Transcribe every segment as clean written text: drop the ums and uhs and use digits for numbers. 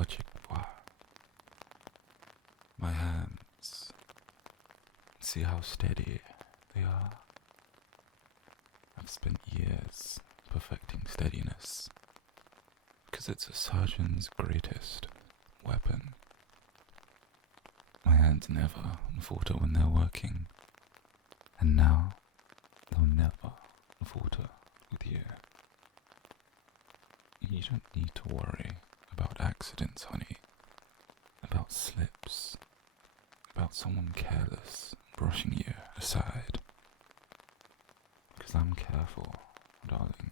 Watch it, my hands. See how steady they are. I've spent years perfecting steadiness because it's a surgeon's greatest weapon. My hands never falter when they're working, and now they'll never falter with you. You don't need to worry about accidents, honey, about slips, about someone careless brushing you aside. Because I'm careful, darling.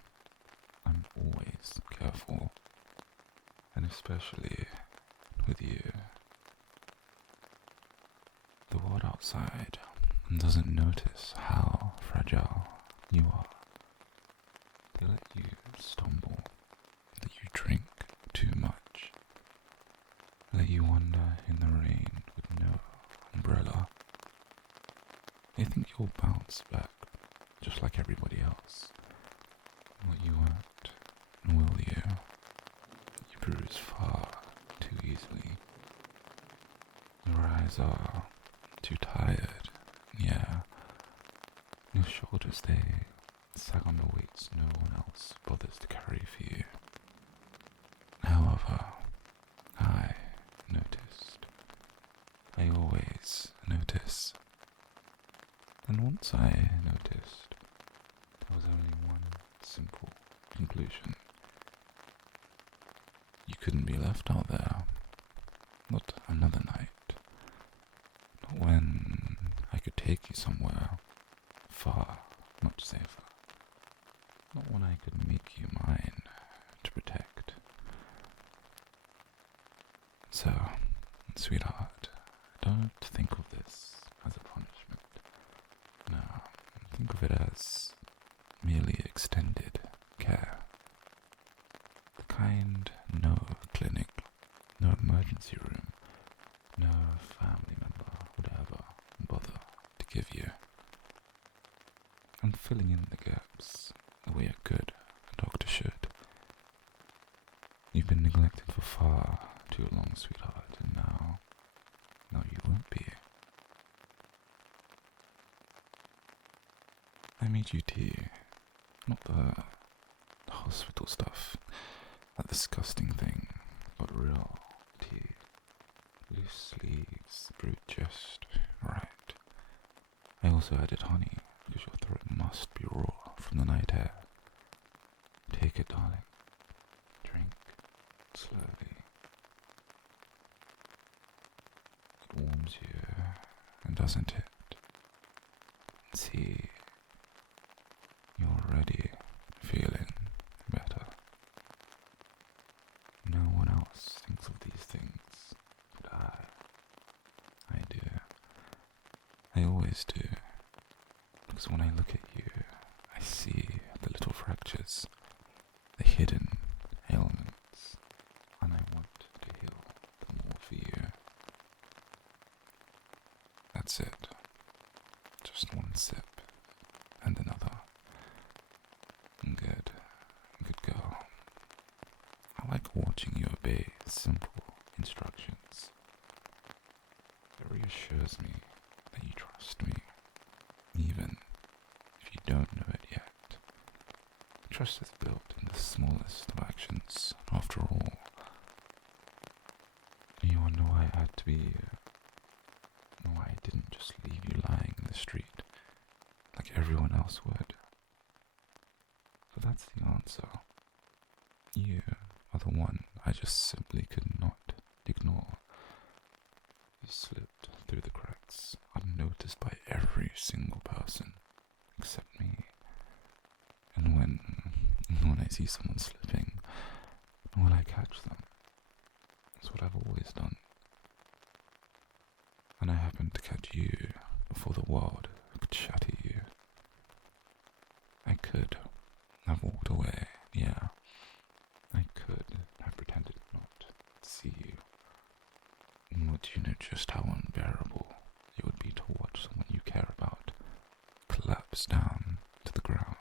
I'm always careful. And especially with you. The world outside doesn't notice how fragile you are. They let you stumble, let you drink too much, let you wander in the rain with no umbrella. They think you'll bounce back just like everybody else. But you won't, will you? You bruise far too easily. Your eyes are too tired, yeah. Your shoulders, they sag on the weights no one else bothers to carry for you. However, I noticed. I always notice. And once I noticed, there was only one simple conclusion. You couldn't be left out there. Not another night. Not when I could take you somewhere far, much safer. Not when I could make you mine to protect. So, sweetheart, don't think of this as a punishment. No, think of it as merely extended care. The kind no clinic, no emergency room, no family member would ever bother to give you. I'm filling in the gaps the way a good doctor should. You've been neglected for far too long, sweetheart, and now you won't be. I made you tea, not the hospital stuff, that disgusting thing, but real tea. Loose sleeves, brewed just right. I also added honey, because your throat must be raw from the night air. Take it, darling. Drink slowly. It warms you, and doesn't it? See, you're already feeling better. No one else thinks of these things, but I do. I always do. Because when I look at you, I see the little fractures, the hidden ailments, and I want to heal them all for you. That's it. Just one sip, and another. Good girl. I like watching you obey simple instructions. It reassures me that you trust me, even if you don't know it yet. Trust is built in the smallest of actions, after all. You wonder why I had to be here, and why I didn't just leave you lying in the street, like everyone else would. But that's the answer. You are the one I just simply could not ignore. You slipped through the cracks, unnoticed by every single person, except me. And when I see someone slipping, will I catch them? That's what I've always done. And I happened to catch you before the world could shatter you. I could have walked away, yeah. I could have pretended not to see you. But you know just how unbearable it would be to watch someone you care about collapse down to the ground,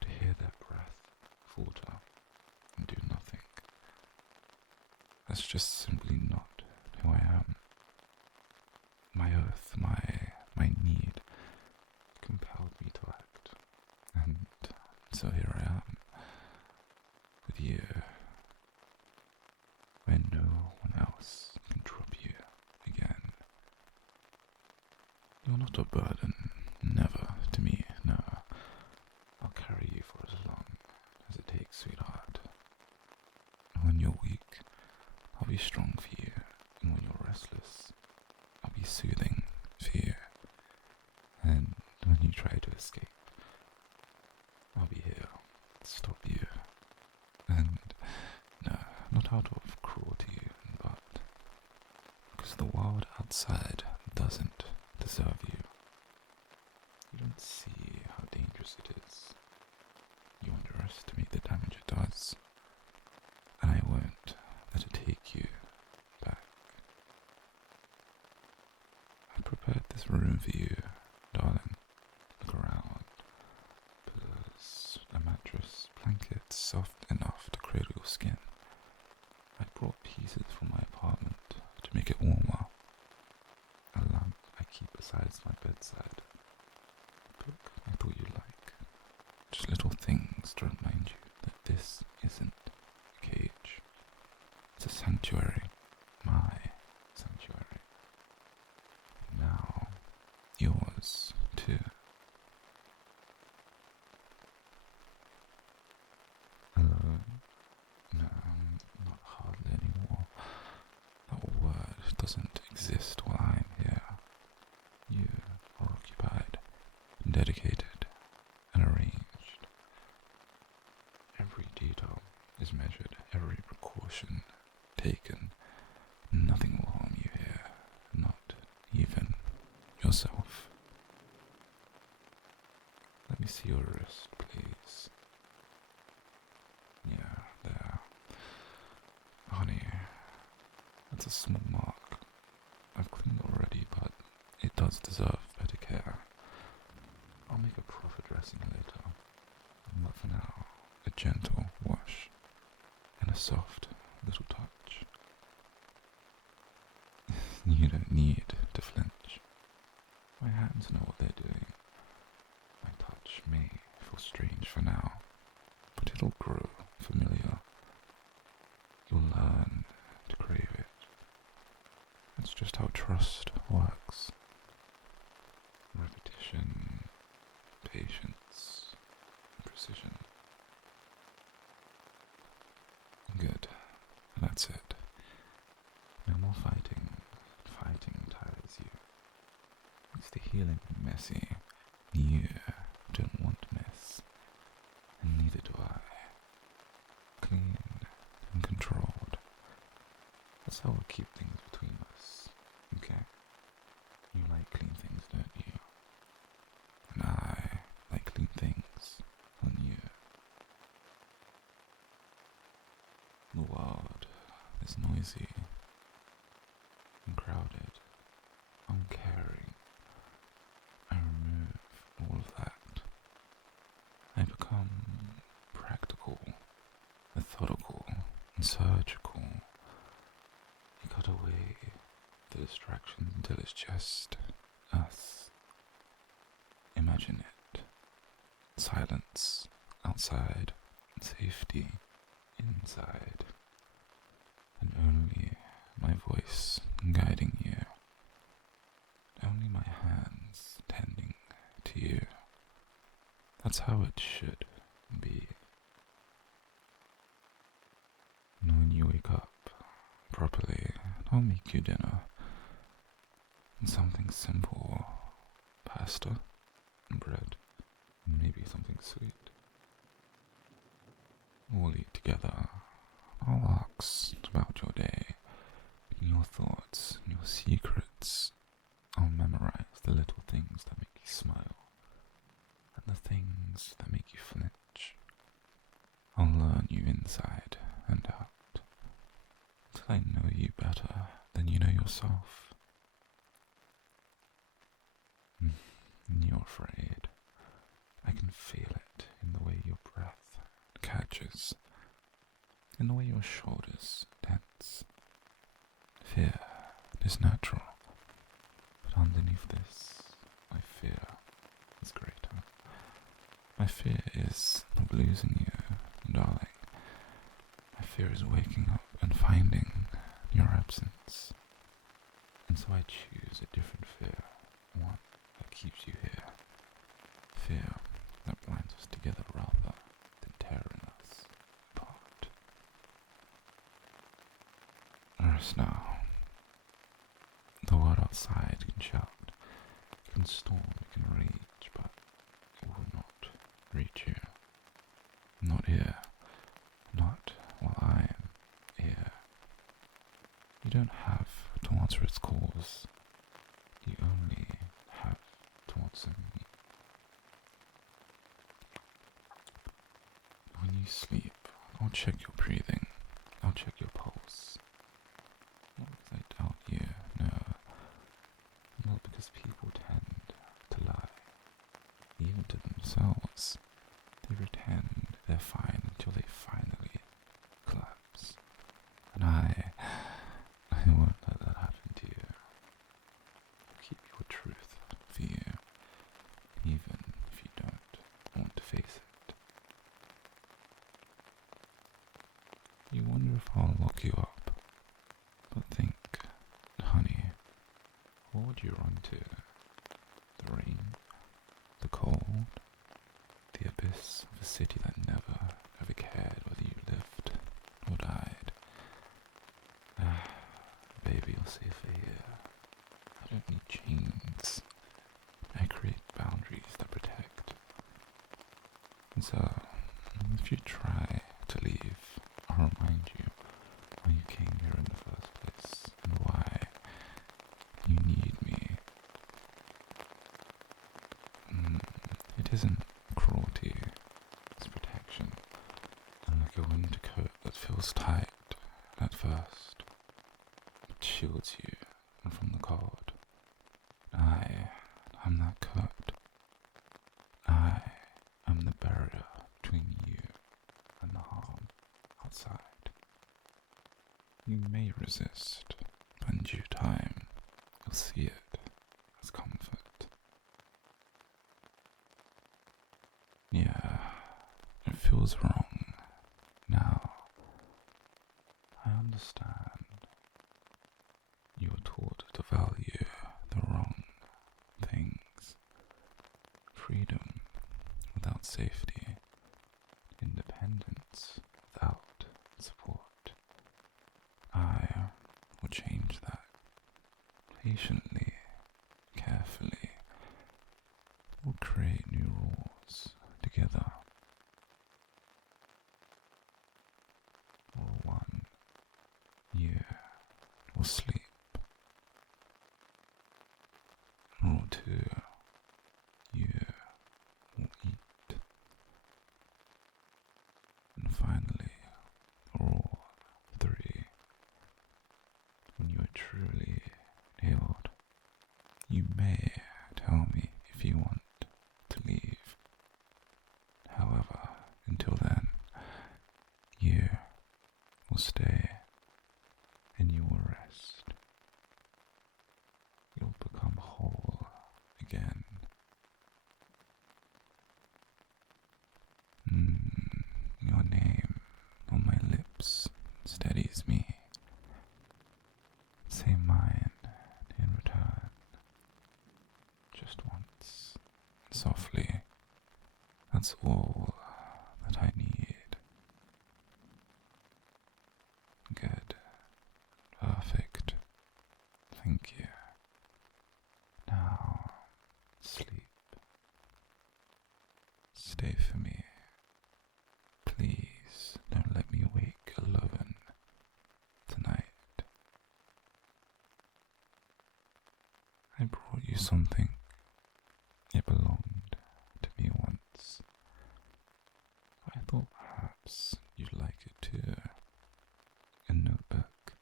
to hear their breath falter and do nothing. That's just simply not who I am. My oath, my need compelled me to act. And so here I am, with you, where no one else can drop you again. You're not a burden, never to me, no. I'll carry you for as long as it takes, sweetheart. When you're weak, I'll be strong for you, and when you're restless, I'll be soothing for you. And when you try to escape, I'll be here to stop you. And no, not out of cruelty, but because the world outside doesn't deserve you. You don't see how dangerous it is. You underestimate the damage it does. And I won't let it take you back. I prepared this room for you, darling. Look around. Pillows, a mattress, blankets soft enough to cradle your skin. I brought pieces from my apartment to make it warmer. A lamp I keep beside my bedside. A book I thought you'd like. Just little things to remind you that this isn't a cage. It's a sanctuary. My sanctuary. Now, yours too. Alone? No, not hardly anymore. That word doesn't exist while I'm here. You are occupied, dedicated, and arranged. Every detail is measured, every precaution taken. Nothing will harm you here, not even yourself. Let me see your wrist, please. Yeah, there. Honey, that's a small mark. I've cleaned already, but it does deserve better care. I'll make a proper dressing later, but for now, a gentle wash and a soft little touch. You don't need to flinch. My hands know what they're doing. My touch may feel strange for now, but it'll grow familiar. You'll learn to crave it. That's just how trust works. Repetition, patience, precision. Good. That's it. No more fighting. Fighting tires you. Makes the healing messy. You don't want mess. And neither do I. Clean and controlled. That's how we'll keep things between us. Okay? You like clean things, don't you? And I like clean things on you. The world is noisy and crowded, uncaring. I remove all of that. I become practical, methodical, and surgical. You cut away the distractions until it's just us. Imagine it. Silence outside, safety inside, and only my voice guiding you. Only my hands tending to you. That's how it should be. And when you wake up properly, I'll make you dinner. And something simple. Pasta, bread, and maybe something sweet. We'll eat together. I'll ask about your day, your thoughts, your secrets. I'll memorize the little things that make you smile, and the things that make you flinch. I'll learn you inside and out, till I know you better than you know yourself. You're afraid. I can feel it in the way your breath catches, in the way your shoulders tense, Fear is natural, but underneath this, my fear is greater. My fear is of losing you, darling. My fear is waking up and finding your absence. And so I choose a different fear, one that keeps you here. Fear that binds us together rather than tearing us apart. Rest now. The world outside can shout, it can storm, it can rage, but it will not reach you. Not here. Not while I am here. You don't have to answer its calls. You only have to answer me. When you sleep, I'll check your breathing. I'll check your pulse. Not because I doubt you, no. Not because people tend to lie. Even to themselves. They pretend they're fine until they finally collapse. And I won't let that happen to you. I'll keep your truth for you, even if you don't want to face it. You wonder if I'll lock you up, but think, honey, what would you run to? The rain? The cold? The abyss of a city that never, ever cared whether you lived or died? Baby, you're safer here. I don't need chains. I create boundaries that protect. And so, if you try to leave, I'll remind you why you came here in the first place and why you need me. It isn't cruelty, it's protection. And like a winter coat that feels tight at first, it shields you from the cold. I'm that coat. I am the barrier between you and the harm outside. You may resist, but in due time, you'll see it as comfort. Yeah, it feels wrong. Now, I understand. You were taught to value the wrong things. Freedom without safety. Independence without support. I will change that. Patiently, carefully. We'll create new rules together. Rule 1. You will sleep. Rule 2. You will eat. And finally, rule 3. When you are truly healed, you may tell me if you want to leave. However, until then, you will stay and you will rest. You'll become whole again. Your name on my lips steadies me. Say mine in return. Just once, softly. That's all that I need. Good. Perfect. Thank you. Now, sleep. Stay for me. Please don't let me wake alone tonight. I brought you something. It belonged to me once. I thought perhaps you'd like it too. A notebook.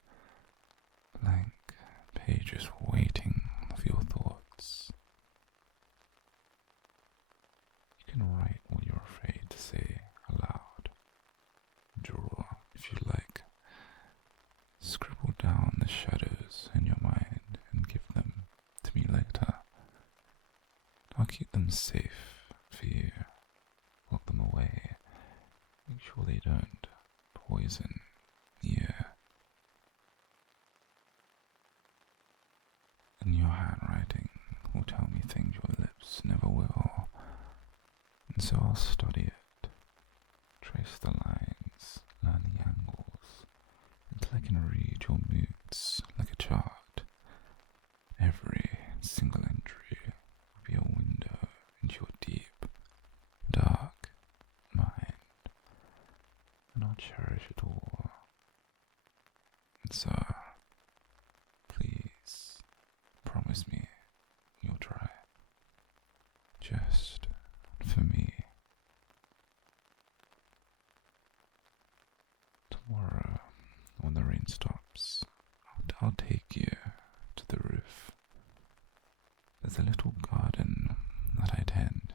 Blank pages waiting for your thoughts. You can write what you're afraid to say aloud. Draw if you like. Scribble down the shadows safe for you. Lock them away. Make sure they don't poison you. And your handwriting will tell me things your lips never will. And so I'll study it, trace the lines, learn the angles, until I can read your moods like a chart. Every single entry will be a window into your deep, dark mind, and I'll cherish it all. And so, please, promise me you'll try. Just for me. Tomorrow, when the rain stops, I'll take you to the roof. There's a little garden that I tend,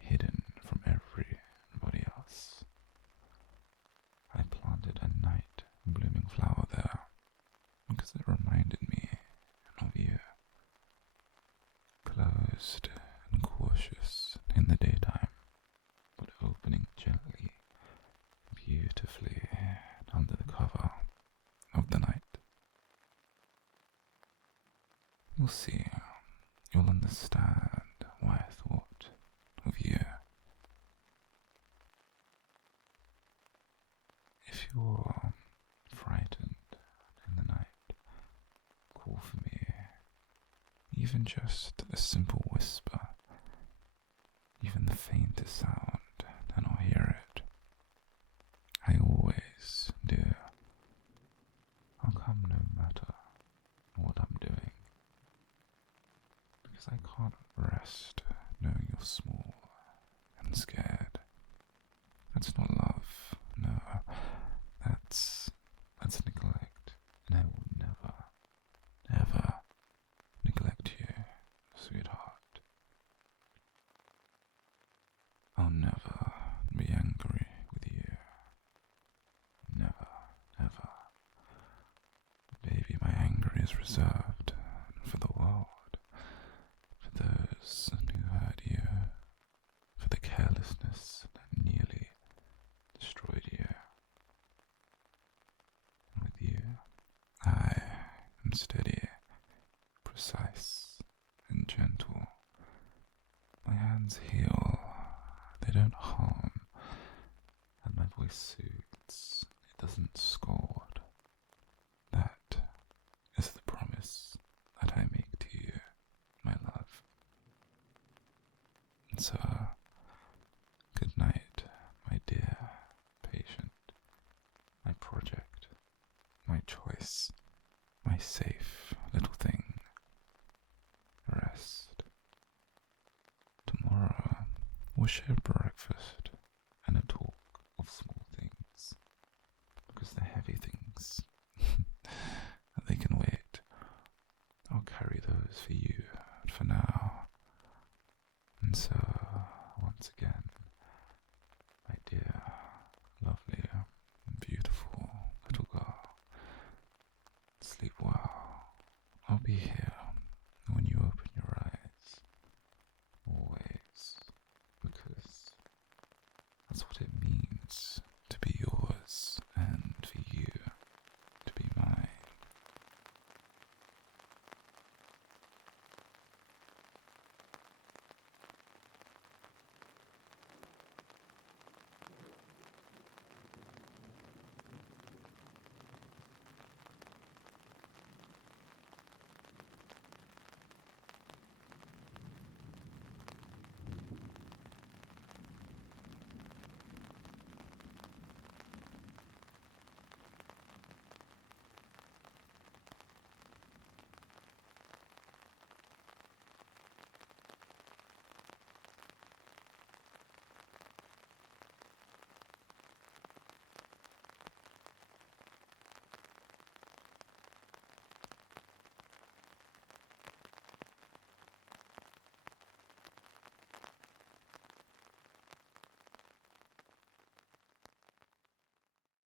hidden from everybody else. I planted a night blooming flower there because it reminded me of you. Closed and cautious in the daytime, but opening gently, beautifully under the cover of the night. You'll see, you'll understand why I thought of you. If you're frightened in the night, call for me. Even just a simple whisper, even the faintest sound, and I'll hear it. I always do. I'll come no matter what I'm doing, because I can't rest knowing you're small and scared. That's not love, no, that's neglect, and I will never, ever neglect you, sweetheart. I'll never be angry with you. Never, ever. Baby, my anger is reserved for the world, for those who hurt you, for the carelessness that nearly destroyed you. And with you, I am steady, precise, and gentle. My hands heal, they don't harm, and my voice soothes, it doesn't scold. That is the promise that I make to you, my love. And so, good night, my dear patient, my project, my choice, my safe little thing. Rest. Tomorrow, we'll share breakfast